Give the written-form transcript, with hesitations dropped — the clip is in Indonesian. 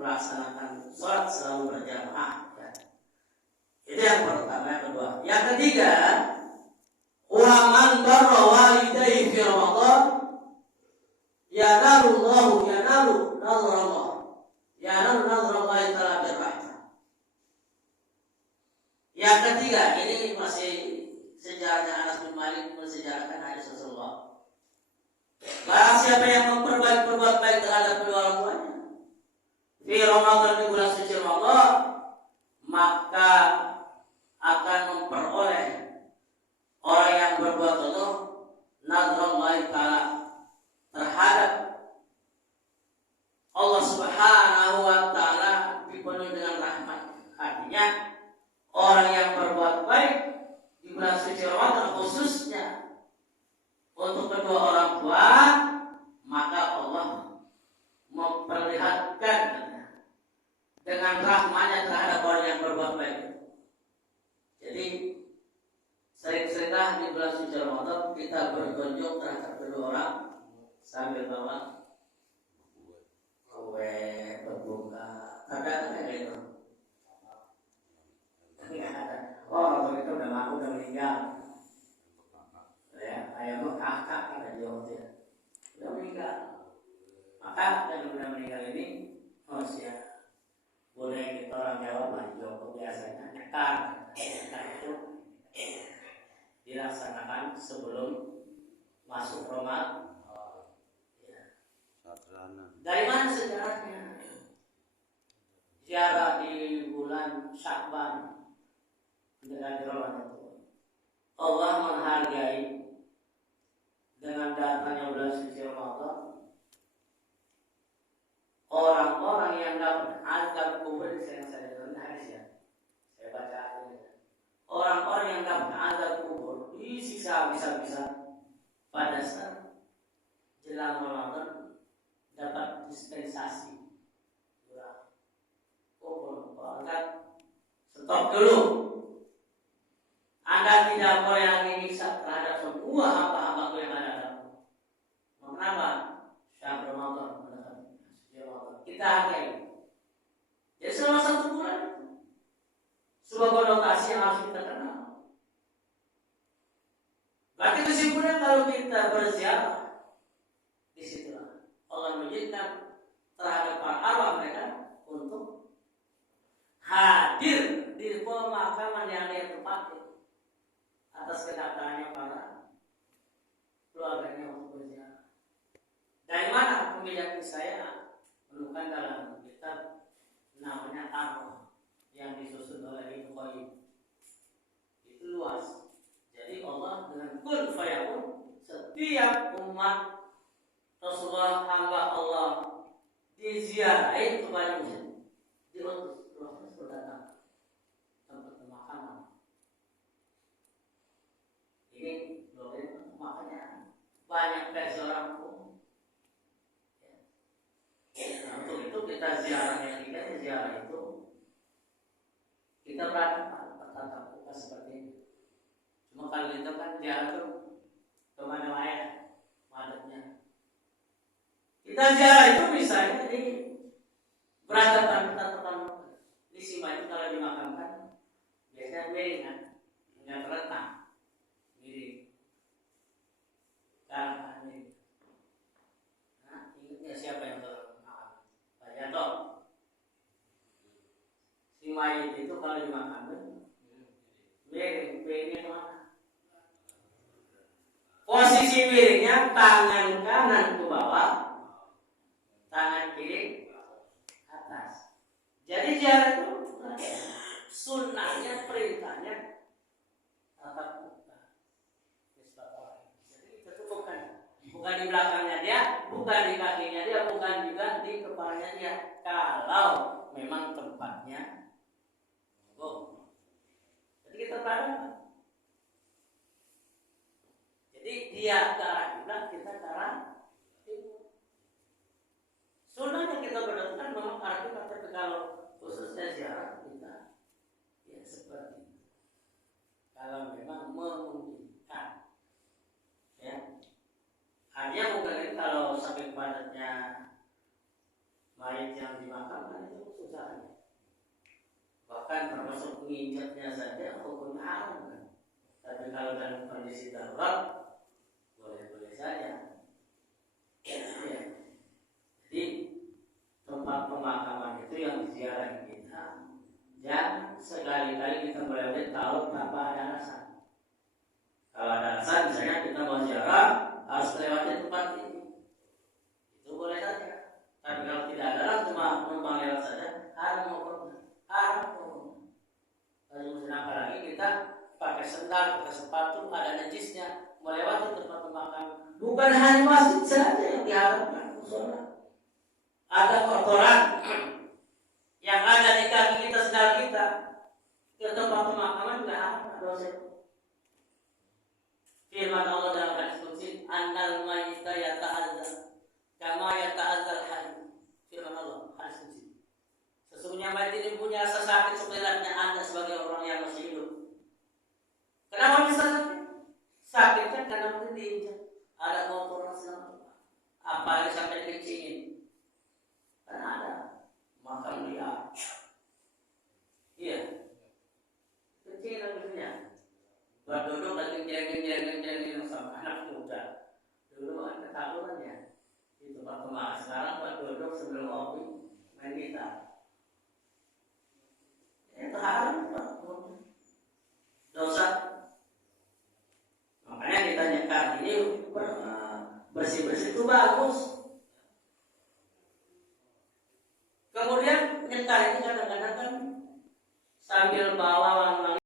melaksanakan sholat selalu berjamaah. Ya. Itu yang pertama. Yang kedua, yang ketiga, wa man barra walidayhi fi Ramadan yanalu nazarallah ta'ala birrahmah. Yang ketiga, ini masih sejarahnya Anas bin Malik mensejarahkan hadis Rasulullah. Barang siapa yang berbuat baik terhadap kedua orang tuanya di Ramadan, di bulan suci Ramadan, maka akan memperoleh orang yang berbuat itu nazarullah ta'ala terhadap Allah Subhanahu wa ta'ala dipenuhi dengan rahmat. Artinya orang yang berbuat baik di bulan suci Ramadan khususnya untuk kedua orang tua, maka Allah memperlihatkan dengan rahmatnya terhadap orang yang berbuat baik. Jadi sering-seringlah di bulan suci Ramadan kita berkunjung terhadap kedua orang sambil bawa kue berbuka. Ada kayak gitu? Tidak ada. Oh, itu udah meninggal. Ya, ayam kakak kata dia waktu itu. Udah meninggal. Maka yang udah meninggal ini, ya, boleh kita orang Jawa manjok biasanya nyekar. Nyekar itu dilaksanakan sebelum masuk Ramadan. Dari mana sejarahnya? Ziarah di bulan Sya'ban dengan Ramadan itu. Allah menghargai dengan datangnya bulan suci Ramadan orang-orang yang dapat azab kubur. Saya dengar hadis ya. Saya baca ini. Orang-orang yang dapat azab kubur disiksa bisa-bisa pada saat jelang Ramadan dapat dispensasi. Stop dulu. Anda tidak boleh lagi nyiksa terhadap semua hamba-hambaku yang ada. Kenapa? Syahr Ramadan. Kita hargai. Jadi selama satu bulan sebuah konotasi yang harus kita kenal. Berarti kesimpulan kalau kita berziarah, di situlah Allah mengizinkan terhadap para arwah mereka untuk hadir di pemakaman yang dia tempati atas kedatangannya para keluarganya untuk berziarah. Dari mana pemilihan saya menemukan dalam kitab namanya Arwah yang disusun oleh Ibnu Qayyim. Itu luas. Jadi Allah dengan kun fayakun, setiap umat Rasulullah hamba Allah diziarahi kepada muslim, diutus terus berdatang tempat pemakaman. Ini boleh makanya banyak versi orang pun. Nah, untuk itu kita ziarah yang kita ziarah itu kita berada bertatap muka seperti ini. Cuma kalau kita kan ziarah itu kemana-mana madepnya. Kita ziarah itu misalnya di berhadapan tatapan di Sima itu kalau dimakamkan biasanya miring kan, nggak terletak miring, kanan miring. Nah, ingatnya siapa yang terletak? Pak Janto. Si mayit itu kalau dimakamkan miring, miringnya kemana? Posisi miringnya tangan kanan ke bawah, tangan kiri atas. Jadi ziarah itu sunnahnya, perintahnya tatap muka. Jadi itu bukan di belakangnya dia, bukan di kakinya dia, bukan juga di kepalanya dia. Kalau memang tempatnya, jadi kita berada. Jadi dia ke arah kiblat, kita ke arah timur. Sunnahnya kita berdasarkan memang arah kiblat, tapi kalau khususnya ziarah kita ya seperti itu. Kalau memang memungkinkan, ya. Hanya mungkin kalau saking padatnya mayat yang dimakamkan itu susah. Bahkan termasuk menginjaknya saja hukumnya haram kan. Tapi kalau dalam kondisi darurat boleh-boleh saja. Ya. Jadi tempat pemakaman itu yang diziarahi kita. Jangan sekali-kali kita boleh tahu tanpa ada alasan. Kalau ada alasan, misalnya kita mau ziarah harus melewati tempat ini, itu boleh saja. Tapi kalau tidak ada alasan, cuma numpang lewat saja, haram hukumnya. Lalu apalagi kita pakai sendal, pakai sepatu, ada najisnya, melewati tempat pemakaman. Bukan hanya masjid saja yang diharapkan, musola. Ada kotoran yang ada di kaki kita, sendal kita, ke tempat pemakaman juga haram, dosa. Firman Allah dalam hadis qudsi, "Annal mayyita yata'azza kama yata'azzal hayy." Firman Allah hadis qudsi. Sesungguhnya mayit ini punya rasa sakit seperti layaknya Anda sebagai orang yang masih hidup. Kenapa bisa sakit? Sakitnya karena mungkin diinjak, ada kotoran segala apa sampai dikencingin. Kan ada makam liar. Iya. Kencingin maksudnya. Buat duduk lagi jelek sama anak muda. Dulu kan ketakutan ya. Di tempat kemah. Sekarang buat duduk sebelum ngopi main gitar. Itu haram Pak. Dosa. Makanya ditanyakan ini bersih-bersih itu bagus.